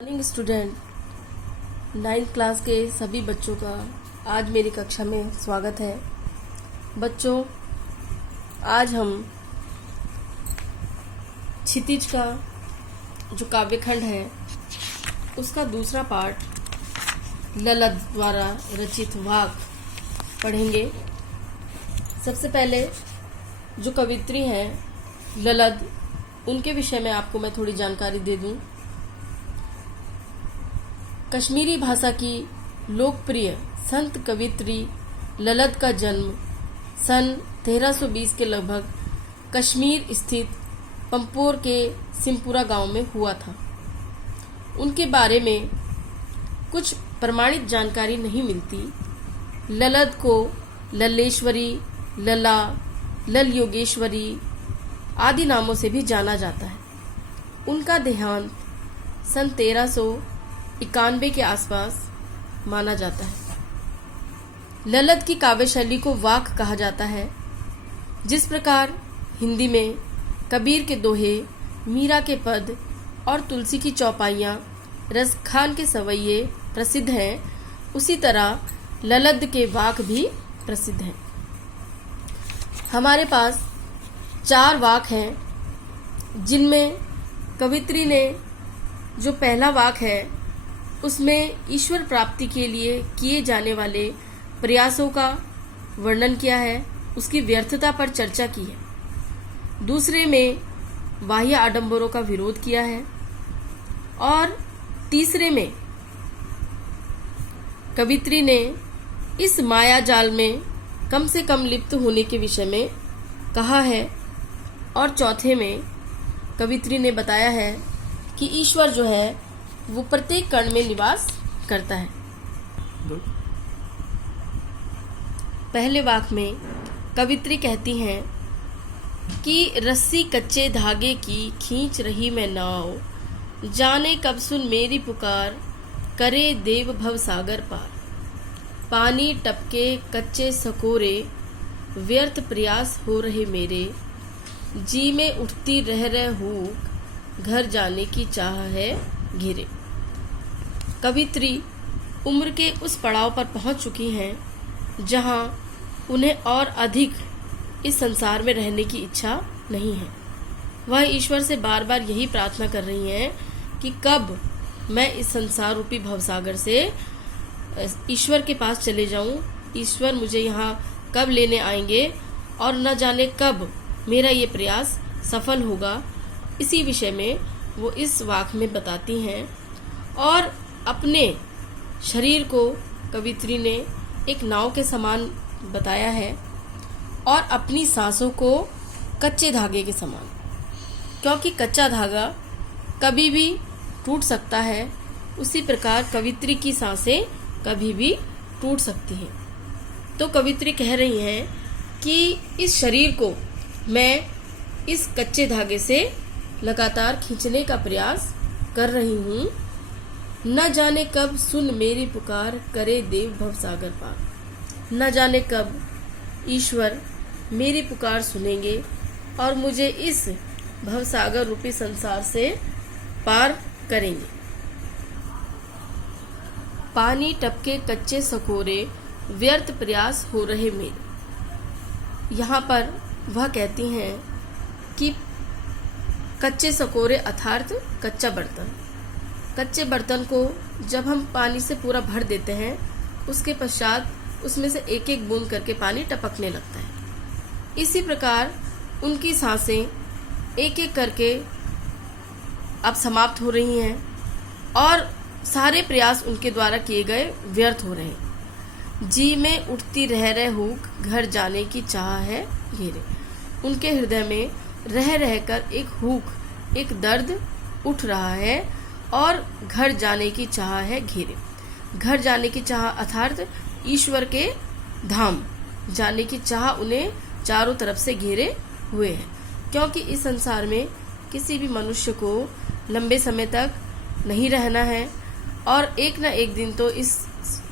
Morning student, 9th class के सभी बच्चों का आज मेरी कक्षा में स्वागत है। बच्चों, आज हम क्षितिज का जो काव्यखंड है उसका दूसरा पार्ट ललद द्वारा रचित वाक पढ़ेंगे। सबसे पहले जो कवित्री हैं ललद, उनके विषय में आपको मैं थोड़ी जानकारी दे दूं। कश्मीरी भाषा की लोकप्रिय संत कवित्री ललद का जन्म सन 1320 के लगभग कश्मीर स्थित पंपोर के सिमपुरा गांव में हुआ था। उनके बारे में कुछ प्रमाणित जानकारी नहीं मिलती। ललद को लल्लेश्वरी, लला, लल योगेश्वरी आदि नामों से भी जाना जाता है। उनका देहांत सन 1391 के आसपास माना जाता है। ललद की काव्य शैली को वाक कहा जाता है। जिस प्रकार हिंदी में कबीर के दोहे, मीरा के पद और तुलसी की चौपाइयाँ, रसखान के सवैये प्रसिद्ध हैं, उसी तरह ललद के वाक भी प्रसिद्ध हैं। हमारे पास 4 वाक हैं, जिनमें कवित्री ने जो पहला वाक है उसमें ईश्वर प्राप्ति के लिए किए जाने वाले प्रयासों का वर्णन किया है, उसकी व्यर्थता पर चर्चा की है। दूसरे में बाह्य आडंबरों का विरोध किया है और तीसरे में कवित्री ने इस माया जाल में कम से कम लिप्त होने के विषय में कहा है और चौथे में कवित्री ने बताया है कि ईश्वर जो है वो प्रत्येक कण में निवास करता है। पहले वाक में कवित्री कहती हैं कि रस्सी कच्चे धागे की खींच रही मैं नाव, जाने कब सुन मेरी पुकार, करे देव भव सागर पार। पानी टपके कच्चे सकोरे, व्यर्थ प्रयास हो रहे मेरे, जी में उठती रह हूक, घर जाने की चाह है घिरे। कवित्री उम्र के उस पड़ाव पर पहुंच चुकी हैं जहां उन्हें और अधिक इस संसार में रहने की इच्छा नहीं है। वह ईश्वर से बार बार यही प्रार्थना कर रही हैं कि कब मैं इस संसार रूपी भवसागर से ईश्वर के पास चले जाऊं, ईश्वर मुझे यहाँ कब लेने आएंगे और न जाने कब मेरा ये प्रयास सफल होगा। इसी विषय में वो इस वाक में बताती हैं और अपने शरीर को कवित्री ने एक नाव के समान बताया है और अपनी सांसों को कच्चे धागे के समान, क्योंकि कच्चा धागा कभी भी टूट सकता है, उसी प्रकार कवित्री की सांसें कभी भी टूट सकती हैं। तो कवित्री कह रही हैं कि इस शरीर को मैं इस कच्चे धागे से लगातार खींचने का प्रयास कर रही हूँ। न जाने कब सुन मेरी पुकार, करे देव भव सागर पार। न जाने कब ईश्वर मेरी पुकार सुनेंगे और मुझे इस भवसागर रूपी संसार से पार करेंगे। पानी टपके कच्चे सकोरे, व्यर्थ प्रयास हो रहे मेरे। यहाँ पर वह कहती हैं कि कच्चे सकोरे अर्थात कच्चा बर्तन। कच्चे बर्तन को जब हम पानी से पूरा भर देते हैं, उसके पश्चात उसमें से एक एक बूंद करके पानी टपकने लगता है। इसी प्रकार उनकी सांसें एक एक करके अब समाप्त हो रही हैं और सारे प्रयास उनके द्वारा किए गए व्यर्थ हो रहे हैं। जी में उठती रह हूक, घर जाने की चाह है घेरे। उनके हृदय में रह रहकर एक हुक, एक दर्द उठ रहा है और घर जाने की चाह है घेरे। घर जाने की चाह अर्थात ईश्वर के धाम जाने की चाह उन्हें चारों तरफ से घेरे हुए है, क्योंकि इस संसार में किसी भी मनुष्य को लंबे समय तक नहीं रहना है और एक न एक दिन तो इस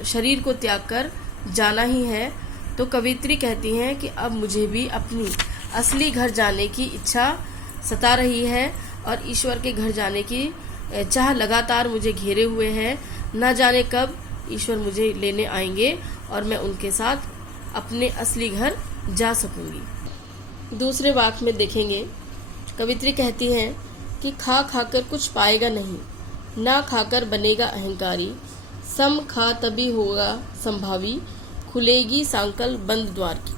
शरीर को त्याग कर जाना ही है। तो कवित्री कहती हैं कि अब मुझे भी अपनी असली घर जाने की इच्छा सता रही है और ईश्वर के घर जाने की चाह लगातार मुझे घेरे हुए हैं। न जाने कब ईश्वर मुझे लेने आएंगे और मैं उनके साथ अपने असली घर जा सकूंगी। दूसरे वाक्य में देखेंगे, कवित्री कहती हैं कि खा खाकर कुछ पाएगा नहीं, ना खाकर बनेगा अहंकारी, सम खा तभी होगा संभावी, खुलेगी सांकल बंद द्वार की।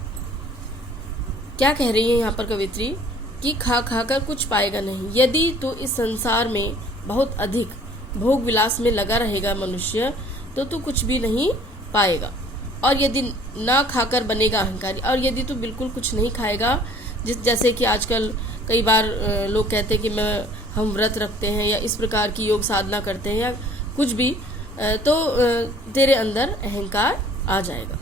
क्या कह रही है यहाँ पर कवित्री कि खा खाकर कुछ पाएगा नहीं। यदि तो इस संसार में बहुत अधिक भोग विलास में लगा रहेगा मनुष्य तो तू कुछ भी नहीं पाएगा, और यदि ना खाकर बनेगा अहंकारी, और यदि तू बिल्कुल कुछ नहीं खाएगा, जैसे कि आजकल कई बार लोग कहते हैं कि हम व्रत रखते हैं या इस प्रकार की योग साधना करते हैं या कुछ भी, तो तेरे अंदर अहंकार आ जाएगा।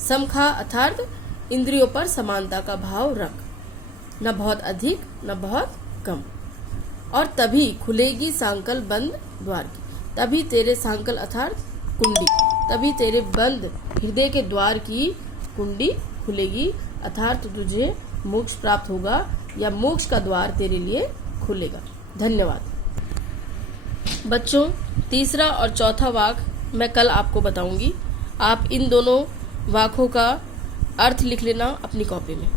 समखा अर्थात इंद्रियों पर समानता का भाव रख, न बहुत अधिक न बहुत कम, और तभी खुलेगी सांकल बंद द्वार की। तभी तेरे सांकल अर्थात कुंडी, तभी तेरे बंद हृदय के द्वार की कुंडी खुलेगी, अर्थात तुझे मोक्ष प्राप्त होगा या मोक्ष का द्वार तेरे लिए खुलेगा। धन्यवाद बच्चों। तीसरा और चौथा वाक्य मैं कल आपको बताऊंगी। आप इन दोनों वाक्यों का अर्थ लिख लेना अपनी कॉपी में।